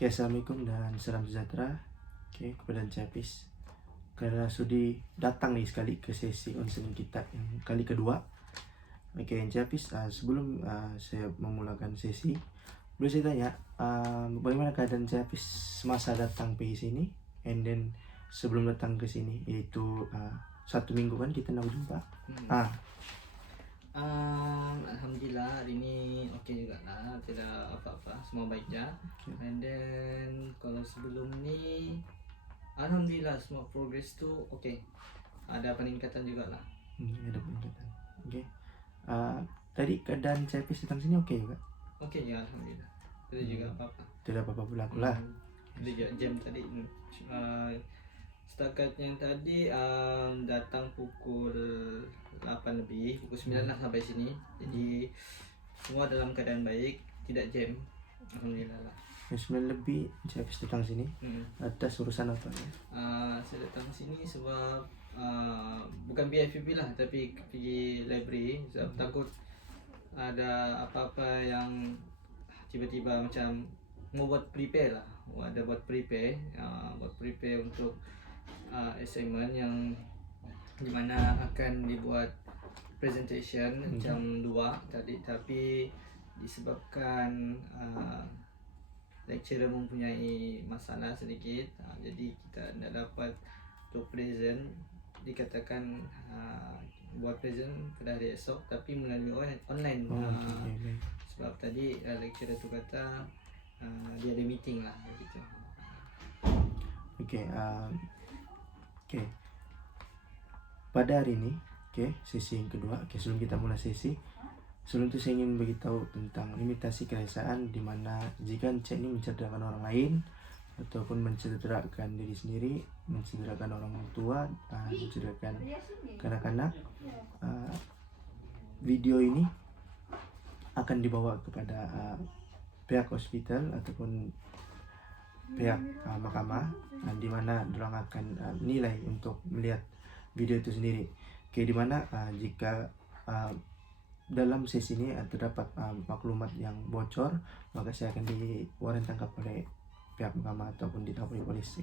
Oke, assalamualaikum dan salam sejahtera. Oke, kepada Capis, karena sudi datang nih sekali ke sesi onsen kita yang kali kedua. Oke, Capis, sebelum saya memulakan sesi, boleh saya tanya, bagaimana keadaan Capis semasa datang ke sini, and then sebelum datang ke sini, yaitu 1 minggu kan kita nak jumpa. Alhamdulillah hari ini oke juga lah, tidak apa-apa, semua baik ya. And then kalau sebelum ni Alhamdulillah semua progress tu oke, ada peningkatan juga lah. Ada peningkatan. Oke. Tadi keadaan Capis datang sini oke juga? Oke ya, Alhamdulillah. Tidak juga apa-apa. Tidak apa-apa berlaku lah. Tidak juga jam tadi. Setakat yang tadi datang pukul 8 lebih, pukul 9 lah sampai sini. Jadi semua dalam keadaan baik, tidak jam. Alhamdulillah lah. 9 lebih Capis datang sini. Atas urusan apa ya? Saya datang sini sebab bukan BFPB lah, tapi pergi library sebab takut ada apa-apa yang tiba-tiba macam mau buat prepare lah. Ada buat prepare untuk assignment yang dimana akan dibuat presentation jam 2 tadi, tapi disebabkan lecturer mempunyai masalah sedikit, jadi kita tidak dapat untuk present. Dikatakan buat present pada hari esok tapi melalui online. Sebab tadi lecturer tu kata dia ada meeting lah begitu. Oke. Pada hari ini, sesi yang kedua. Sebelum kita mulai sesi, sebelum itu saya ingin beritahu tentang limitasi kerasaan, di mana jika Encik ini mencederakan orang lain ataupun mencederakan diri sendiri, mencederakan orang tua, mencederakan kanak-kanak, video ini akan dibawa kepada pihak hospital ataupun pihak mahkamah, di mana dorang akan nilai untuk melihat video itu sendiri. Di mana jika dalam sesi ini terdapat maklumat yang bocor, maka saya akan diwaren tangkap oleh pihak mahkamah ataupun ditangkap oleh polis.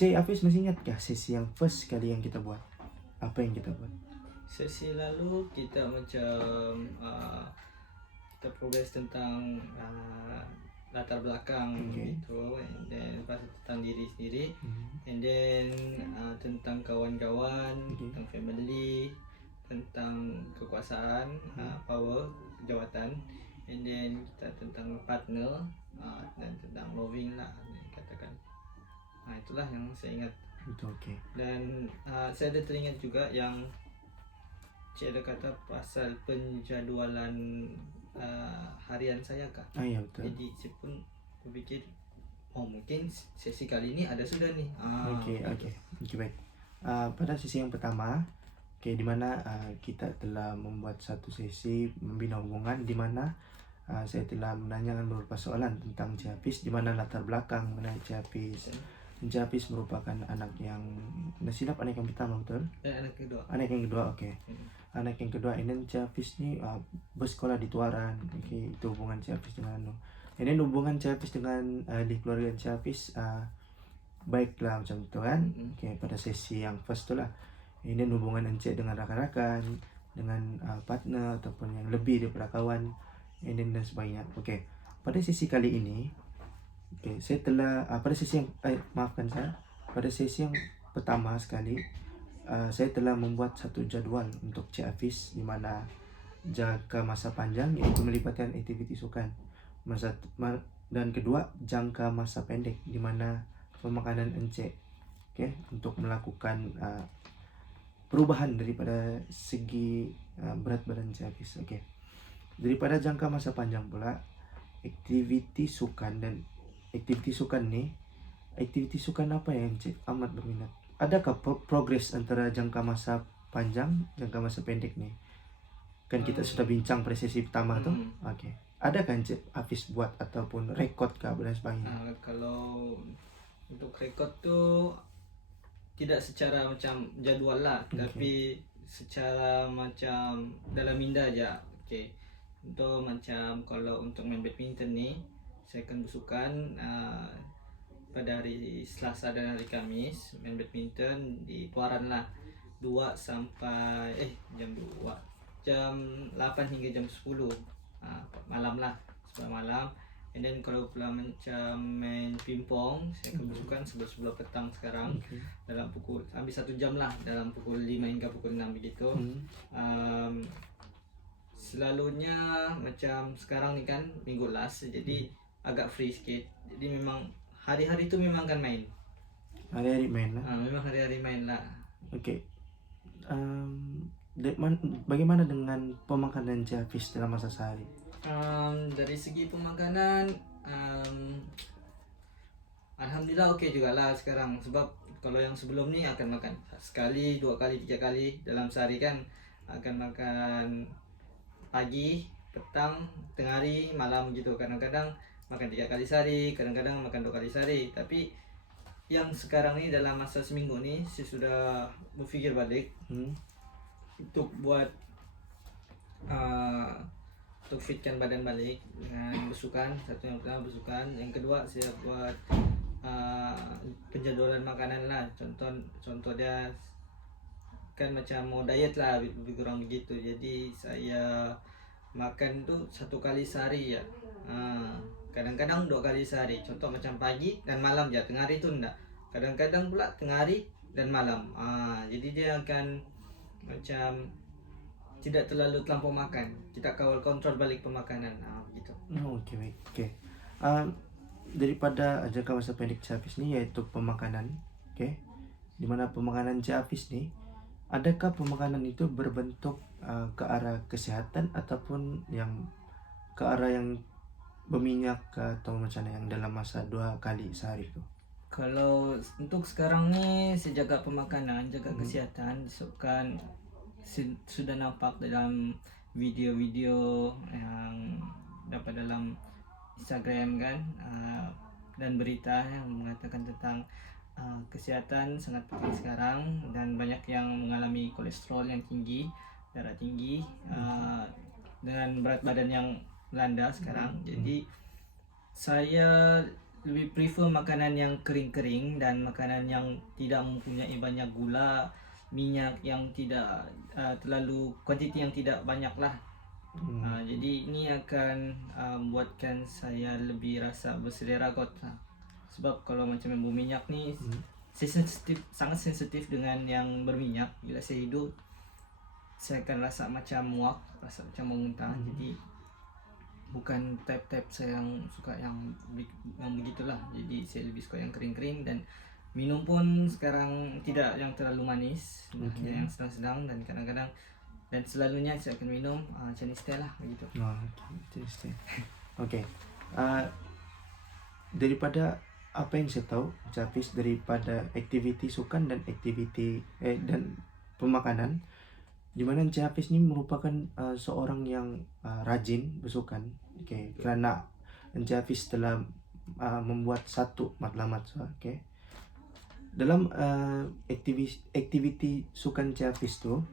Cik Hafiz masih ingat kah sesi yang first kali yang kita buat? Apa yang kita buat? Sesi lalu kita macam kita progress tentang latar belakang gitu, and then lepas tentang diri sendiri, and then tentang kawan-kawan, tentang family, tentang kekuasaan, power, jawatan, and then kita tentang partner, dan tentang loving lah katakan. Itulah yang saya ingat. Dan saya ada teringat juga yang Cik ada kata pasal penjadualan harian saya kah? Ya, betul. Jadi saya pun berfikir mungkin sesi kali ini ada sudah nih. Baik. Pada sesi yang pertama, di mana kita telah membuat satu sesi membina hubungan, di mana saya telah menanyakan beberapa soalan tentang Capis, di mana latar belakang mengenai Capis. Capis merupakan anak yang nasilap anak yang pertama, betul? Anak kedua. Anak yang kedua, Anak yang kedua ini Capis ni bersekolah di Tuaran. Itu hubungan Capis dengan ini hubungan Capis dengan ahli keluarga Capis baiklah macam tu kan. Pada sesi yang first tu lah, ini hubungan Encik dengan rakan-rakan, dengan partner ataupun yang lebih daripada kawan, dan sebagainya. Pada sesi kali ini, saya telah pada sesi yang pada sesi yang pertama sekali, saya telah membuat satu jadual untuk Cik Hafiz, di mana jangka masa panjang iaitu melibatkan aktiviti sukan, dan kedua jangka masa pendek, di mana pemakanan Encik untuk melakukan perubahan daripada segi berat badan Cik Hafiz. Daripada jangka masa panjang pula, aktiviti sukan apa yang Encik amat berminat? Adakah progres antara jangka masa panjang, jangka masa pendek ni? Kan kita sudah bincang pada sesi pertama tu. Adakah Encik Hafiz buat ataupun rekod kah dan sebagainya? Kalau untuk rekod tu tidak secara macam jadual lah, tapi secara macam dalam minda aja. Untuk macam kalau untuk main badminton nih, saya akan besukan pada hari Selasa dan hari Kamis main badminton di Tuaran lah, 2 sampai jam 8 hingga jam 10 malam lah, 10 malam. And then kalau pula macam main pingpong, saya akan besukan sebelah petang sekarang, dalam pukul habis 1 jam lah, dalam pukul 5 hingga pukul 6 begitu. Selalunya macam sekarang ni kan minggu last, jadi agak free sikit. Jadi memang hari-hari tu memang akan main. Hari-hari main lah. Memang hari-hari main lah. Okey. Bagaimana dengan pemakanan Cik Hafiz dalam masa sehari? Dari segi pemakanan, alhamdulillah okey jugalah sekarang. Sebab kalau yang sebelum ni akan makan sekali, 2 kali, 3 kali dalam sehari kan. Akan makan pagi, petang, tengah hari, malam gitu. Kadang-kadang makan 3 kali sehari, kadang-kadang makan 2 kali sehari. Tapi yang sekarang ni dalam masa seminggu ni, saya sudah berfikir balik untuk buat untuk fitkan badan balik dengan besukan. Satu yang pertama besukan, yang kedua saya buat penjadualan makanan lah. Contoh dia kan macam mau diet lah, lebih kurang begitu. Jadi saya makan tu 1 kali sehari ya. Kadang-kadang 2 kali sehari. Contoh macam pagi dan malam je. Tengah hari tu enggak. Kadang-kadang pula tengah hari dan malam. Jadi dia akan macam tidak terlalu terlampau makan. Kita kawal kontrol balik pemakanan. Begitu. Okey, baik. Okey. Daripada jangka masa pendek Cik Hafiz ni, iaitu pemakanan, okey. Di mana pemakanan Cik Hafiz ni, adakah pemakanan itu berbentuk ke arah kesihatan ataupun yang ke arah yang berminyak atau macam mana, yang dalam masa 2 kali sehari tu? Kalau untuk sekarang ni saya jaga pemakanan, jaga kesihatan disebabkan sudah nampak dalam video-video yang dapat dalam Instagram kan, dan berita yang mengatakan tentang kesihatan sangat penting sekarang, dan banyak yang mengalami kolesterol yang tinggi, darah tinggi, dengan berat badan yang melanda sekarang. Jadi saya lebih prefer makanan yang kering-kering dan makanan yang tidak mempunyai banyak gula, minyak yang tidak terlalu, kuantiti yang tidak banyak lah. Jadi ini akan buatkan saya lebih rasa berselera kot. Sebab kalau macam yang berminyak ni, saya sangat sensitif dengan yang berminyak. Bila saya hidup, saya akan rasa macam muak, rasa macam muntah. Jadi bukan type saya yang suka yang begitulah. Jadi saya lebih suka yang kering-kering, dan minum pun sekarang tidak yang terlalu manis, yang sedang-sedang, dan kadang-kadang dan selalunya saya akan minum Chinese teh lah begitu. Chinese teh. Okey. Daripada apa yang saya tahu, Cik Hafiz, daripada aktiviti sukan dan aktiviti dan pemakanan, di mana Cik Hafiz ni merupakan seorang yang rajin bersukan. Okey, kerana Cik Hafiz telah membuat satu matlamat. Okey. Dalam aktiviti sukan Cik Hafiz tu,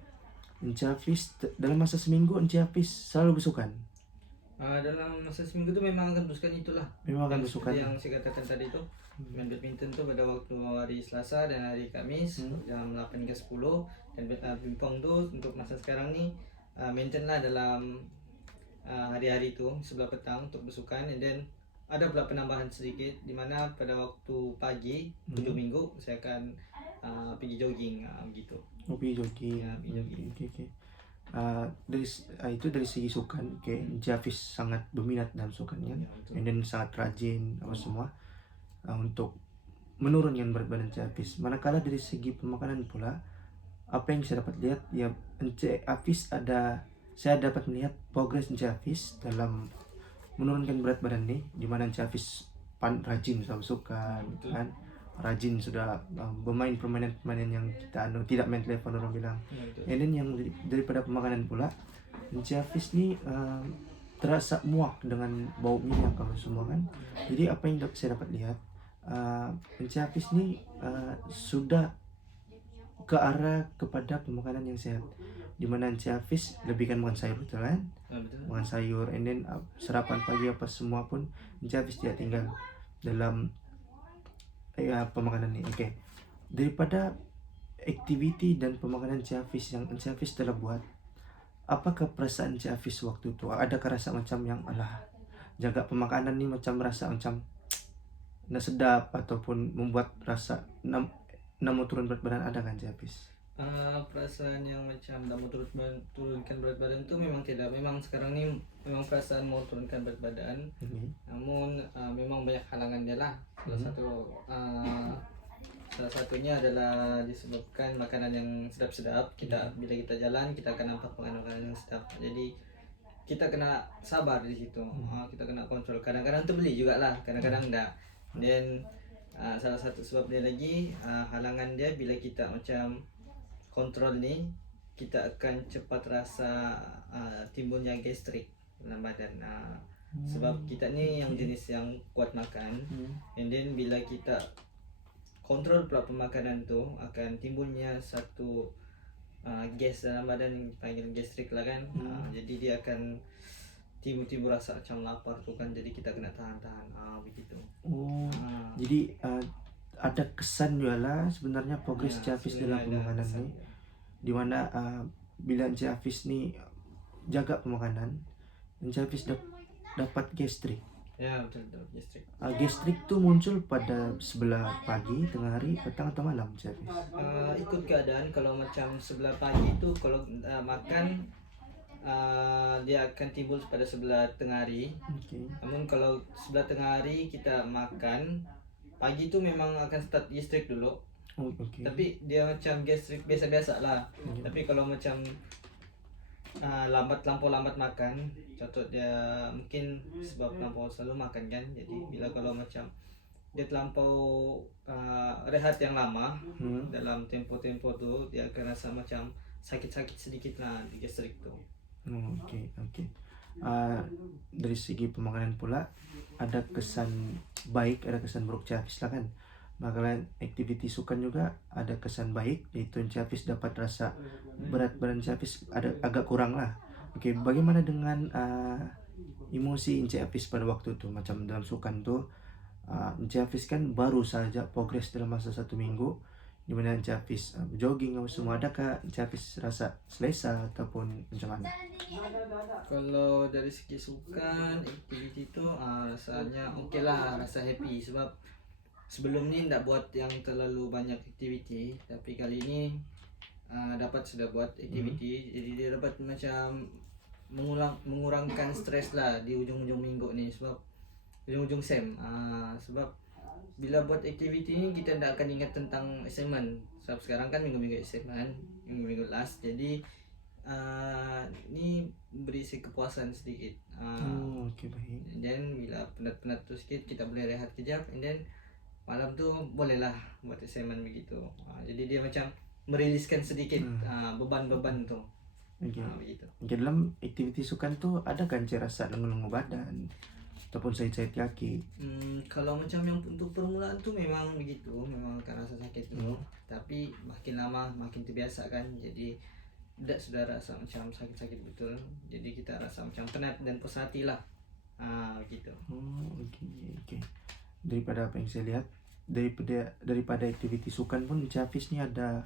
Cik Hafiz dalam masa seminggu Cik Hafiz selalu bersukan. Dalam masa seminggu tu memang akan bersukan itulah. Memang akan bersukan. Yang saya katakan tadi tu, main badminton tu pada waktu hari Selasa dan hari Kamis jam 8 hingga 10, dan pingpong tu untuk masa sekarang ni maintain lah dalam hari-hari tu sebelah petang untuk bersukan. And then ada pula penambahan sedikit, di mana pada waktu pagi hujung minggu saya akan pergi jogging begitu. Pergi jogging. Ya, pergi jogging. Okey. Itu dari segi sukan. Okey, Cik Hafiz sangat berminat dalam sukan kan. And then sangat rajin apa semua untuk menurunkan berat badan Cik Hafiz. Manakala dari segi pemakanan pula, apa yang saya dapat lihat ya, Cik Hafiz saya dapat melihat progres Cik Hafiz dalam menurunkan berat badan ni, di mana Cik Hafiz rajin sudah bersukan kan, rajin sudah bermain permainan yang kita tidak main telefon orang bilang. And then yang daripada pemakanan pula, Cik Hafiz ni terasa muak dengan bau minyak apa semua kan. Jadi apa yang saya dapat lihat, Cik Hafiz ni sudah ke arah kepada pemakanan yang sehat. Dimana Encik Hafiz lebihkan makan sayur, betul kan? Betul. Makan sayur, and then sarapan pagi apa semua pun Encik Hafiz tidak tinggal dalam pemakanan ini. Oke, daripada aktiviti dan pemakanan Encik Hafiz yang Encik Hafiz telah buat, apakah perasaan Encik Hafiz waktu itu? Adakah rasa macam yang alah, jaga pemakanan ni macam rasa macam nak sedap ataupun membuat rasa nak mau turun berat badan, ada kan Encik Hafiz? Perasaan yang macam nak mau turunkan berat badan tu memang tidak. Memang sekarang ni memang perasaan mau turunkan berat badan. Namun memang banyak halangan dia lah. Salah satunya adalah disebabkan makanan yang sedap-sedap. Bila kita jalan, kita akan nampak makanan yang sedap. Jadi kita kena sabar di situ. Kita kena kontrol. Kadang-kadang terbeli jugalah, kadang-kadang enggak. Dan salah satu sebab dia lagi, halangan dia bila kita macam kontrol ni, kita akan cepat rasa timbulnya gastrik dalam badan. Sebab kita ni yang jenis yang kuat makan, and then bila kita kontrol pula pemakanan tu, akan timbulnya satu gas dalam badan yang dipanggil gastrik lah kan. Jadi dia akan timbul rasa macam lapar tu kan, jadi kita kena tahan-tahan begitu. Jadi ada kesan juga lah sebenarnya progres Encik Hafiz dalam pemakanan ni, dimana bila Encik Hafiz ni jaga pemakanan, Encik Hafiz dapat gastrik. Ya, betul gastrik. Gastrik tu muncul pada sebelah pagi, tengah hari, petang atau malam Encik Hafiz? Ikut keadaan. Kalau macam sebelah pagi tu kalau makan, dia akan timbul pada sebelah tengah hari. Namun kalau sebelah tengah hari kita makan, pagi tu memang akan start gastrik dulu. Tapi dia macam gastrik biasa-biasa lah. Tapi kalau macam lampau lambat makan, contoh dia mungkin sebab lampau selalu makan kan. Jadi bila kalau macam dia terlampau rehat yang lama, dalam tempo-tempo tu dia akan rasa macam sakit-sakit sedikit lah di gastrik tu. Dari segi pemakanan pula, ada kesan baik, ada kesan buruk Encik Hafiz lah kan. Makanan aktiviti sukan juga ada kesan baik, yaitu Encik Hafiz dapat rasa berat badan Encik Hafiz agak kurang lah. Bagaimana dengan emosi Encik Hafiz pada waktu itu? Macam dalam sukan tu, Encik Hafiz kan baru saja progres dalam masa 1 minggu, di mana Encik Hafiz jogging apa semua. Adakah Encik Hafiz rasa selesa ataupun macam mana? Kalau dari segi sukan, aktiviti tu rasanya okey lah, rasa happy. Sebab sebelum ni tak buat yang terlalu banyak aktiviti, tapi kali ni sudah buat aktiviti. Jadi dia dapat macam mengurangkan stres lah di ujung-ujung minggu ni, sebab ujung-ujung SEM. Sebab bila buat aktiviti ni kita tak akan ingat tentang assignment. Sebab sekarang kan minggu-minggu assignment, minggu-minggu last. Jadi ni berisi kepuasan sedikit. Baik. Dan bila penat-penat tu sikit, kita boleh rehat kejap, and then malam tu bolehlah buat assignment begitu. Jadi dia macam meriliskan sedikit beban-beban tu. Begitu. Dalam aktiviti sukan tu, adakah Encik rasa lenguh-lenguh badan ataupun sakit-sakit kaki? Kalau macam yang untuk permulaan tu memang begitu, memang akan rasa sakit dulu. Tapi makin lama makin terbiasa kan, jadi sudah rasa macam sakit-sakit betul. Jadi kita rasa macam penat dan puas hati lah. Begitu. Daripada apa yang saya lihat, daripada aktiviti sukan pun Encik Hafiz ni ada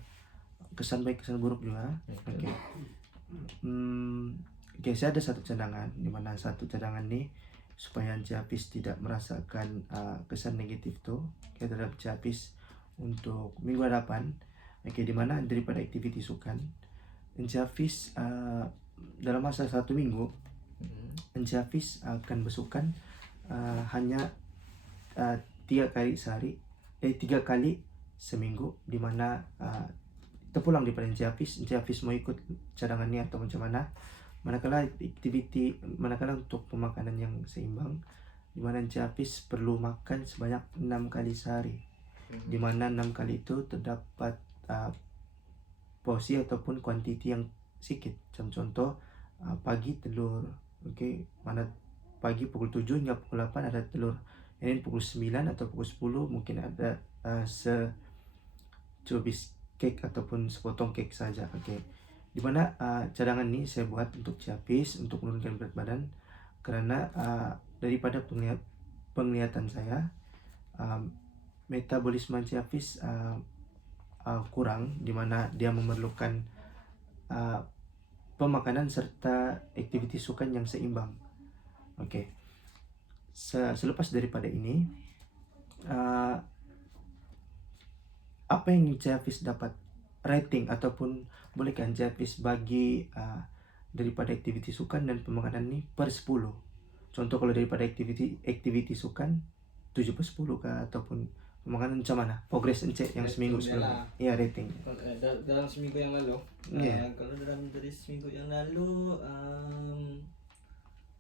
kesan baik, kesan buruk juga. Saya ada satu cadangan, di mana satu cadangan ni supaya Encik Hafiz tidak merasakan kesan negatif tu terhadap Encik Hafiz untuk minggu hadapan. Di mana daripada aktiviti sukan, Encik Hafiz dalam masa 1 minggu, Encik Hafiz akan bersukan hanya 3 kali sehari, 3 kali seminggu, di mana terpulang daripada Encik Hafiz mau ikut cadangan ni atau macam mana. Manakala untuk pemakanan yang seimbang, di mana Encik Hafiz perlu makan sebanyak 6 kali sehari, di mana 6 kali itu terdapat porsi ataupun kuantiti yang sedikit. Macam contoh pagi telur, mana pagi pukul 7 hingga pukul 8 ada telur, dan pukul 9 atau pukul 10 mungkin ada secubis kek ataupun sepotong kek saja. Dimana cadangan ini saya buat untuk Ciavis untuk menurunkan berat badan, karena daripada penglihatan saya, metabolisme Ciavis kurang, dimana dia memerlukan pemakanan serta aktiviti sukan yang seimbang. Oke. Selepas daripada ini, apa yang Ciavis dapat rating ataupun bolehkan Ciavis bagi daripada aktiviti sukan dan pemakanan ini per 10. Contoh kalau daripada aktiviti sukan 7/10 kah, ataupun pemakanan macam mana? Progress Encik yang seminggu Rating dia sebelumnya. lah. Iya, rating. Dalam seminggu yang lalu. Iya. Kalau dari seminggu yang lalu,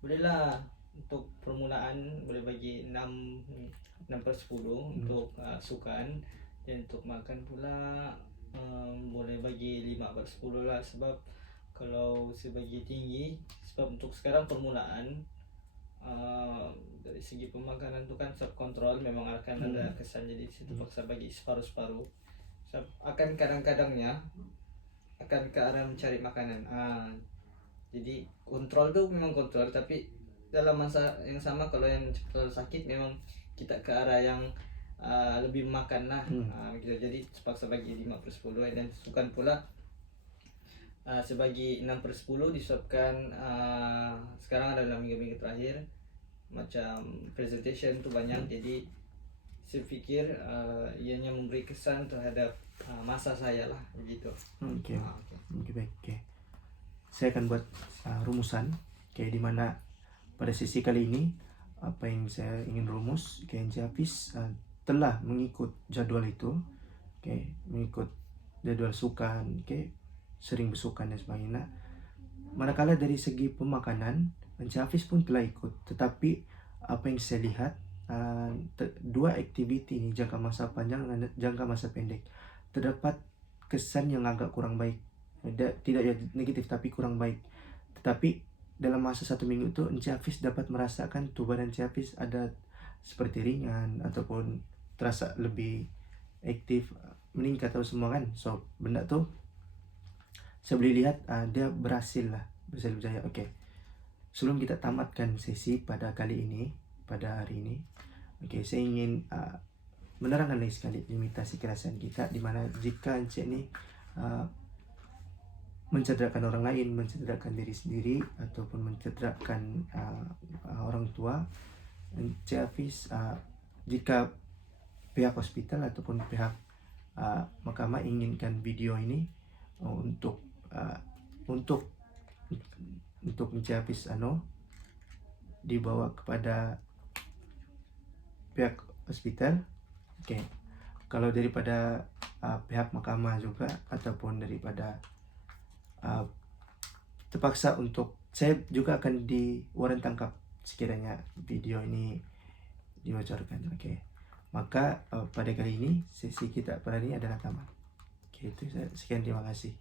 bolehlah untuk permulaan boleh bagi 6/10 untuk sukan, dan untuk makan pula boleh bagi 5/10 lah, sebab kalau sebagi tinggi, sebab untuk sekarang permulaan dari segi pemakanan tu kan kontrol, memang akan ada kesan, jadi situ paksa bagi separuh-separuh, sebab akan kadang-kadangnya akan ke arah mencari makanan. Jadi kontrol tu memang kontrol, tapi dalam masa yang sama kalau yang terlalu sakit memang kita ke arah yang lebih makan lah. Gitu. Jadi terpaksa bagi 5/10, dan sukan pula sebagi 6/10 disebabkan sekarang ada dalam minggu-minggu terakhir macam presentation tu banyak, jadi saya fikir ianya memberi kesan terhadap masa saya lah, begitu. Oke. Baik. Oke. Saya akan buat rumusan, kayak dimana pada sesi kali ini apa yang saya ingin rumus, kayak Ciavis telah mengikut jadwal itu, mengikut jadwal sukan, sering bersukan dan sebagainya. Manakala dari segi pemakanan, Ciavis pun telah ikut, tetapi apa yang saya lihat, dua aktiviti ini, jangka masa panjang dan jangka masa pendek, terdapat kesan yang agak kurang baik. Tidak ya negatif, tapi kurang baik. Tetapi dalam masa 1 minggu itu, Ciavis dapat merasakan tubuh badan Ciavis ada seperti ringan ataupun terasa lebih aktif, meningkat atau semua kan. So benda tuh saya boleh lihat dia berhasil berjaya. Oke. Sebelum kita tamatkan sesi pada kali ini, pada hari ini, saya ingin menerangkan lagi sekali limitasi kerasaan kita, dimana jika Encik ini mencederakan orang lain, mencederakan diri sendiri, ataupun mencederakan orang tua, Ciavis, jika pihak hospital ataupun pihak mahkamah inginkan video ini untuk Ciavis dibawa kepada pihak hospital. Kalau daripada pihak mahkamah juga, ataupun daripada terpaksa untuk, saya juga akan diwaran tangkap sekiranya video ini dibocorkan. Maka pada kali ini sesi kita pada hari ini adalah tamat. Itu sekian, terima kasih.